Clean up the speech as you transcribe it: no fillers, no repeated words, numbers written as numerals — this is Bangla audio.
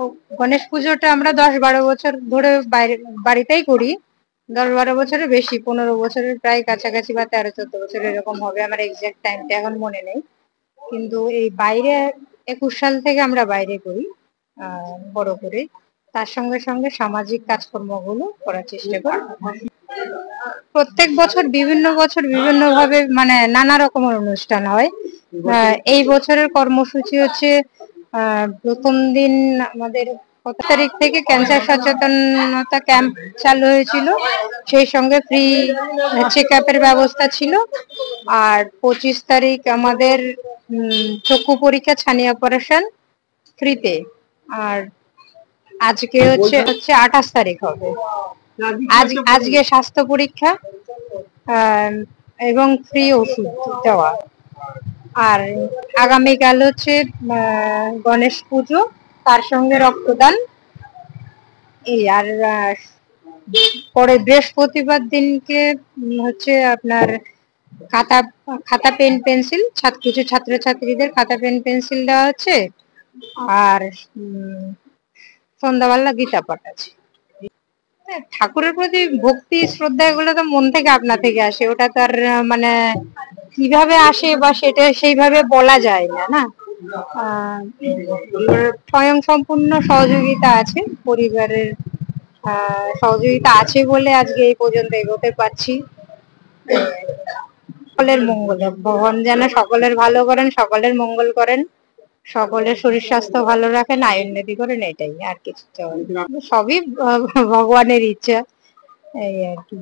ও, গণেশ পুজোটা আমরা 10-12 বছর ধরে বাইরে বাড়িতেই করি। 10-12 বছরের বেশি, 15 বছরের প্রায় কাছাকাছি, বা 13-14 বছর এরকম হবে। আমার এক্সাক্ট টাইমটা এখন মনে নেই, কিন্তু এই বাইরে 21 সাল থেকে আমরা বাইরে করি বড় করে। তার সঙ্গে সঙ্গে সামাজিক কাজকর্মগুলো করার চেষ্টা করি। প্রত্যেক বছর বিভিন্ন ভাবে, মানে নানা রকমের অনুষ্ঠান হয়। এই বছরের কর্মসূচি হচ্ছে প্রথম দিন আমাদের কত তারিখ থেকে ক্যান্সার সচেতনতা ক্যাম্প চালু হয়েছিল, সেই সঙ্গে ফ্রি চেক আপের ব্যবস্থা ছিল। আর 25 তারিখ আমাদের চক্ষু পরীক্ষা, ছানি অপারেশন ফ্রিতে। আর আজকে হচ্ছে 28 তারিখ হবে, আজকে স্বাস্থ্য পরীক্ষা এবং ফ্রি ওষুধ দেওয়া। আর আগামীকাল হচ্ছে গণেশ পুজো, তার সঙ্গে রক্তদান। এই আর পরে বৃহস্পতিবার দিনকে হচ্ছে আপনার খাতা খাতা পেন পেন্সিল, কিছু ছাত্রছাত্রীদের খাতা পেন পেন্সিল দেওয়া হচ্ছে। আর সন্ধ্যাবেলা গীতা পাঠ আছে। ঠাকুরের প্রতি ভক্তি শ্রদ্ধা এগুলো তো মন থেকে আপনা থেকে আসে, ওটা তো আর মানে কিভাবে আসে বা সেটা সেইভাবে বলা যায় না, না। স্বয়ং সম্পূর্ণ সহযোগিতা আছে, পরিবারের সহযোগিতা আছে বলে আজকে এই পর্যন্ত এগোতে পারছি। সকলের মঙ্গল, ভগবান যেন সকলের ভালো করেন, সকলের মঙ্গল করেন, সকলের শরীর স্বাস্থ্য ভালো রাখেন, আয়ুর্বেদী করেন, এটাই আর কিছু। সবই ভগবানের ইচ্ছা, এই আর কি।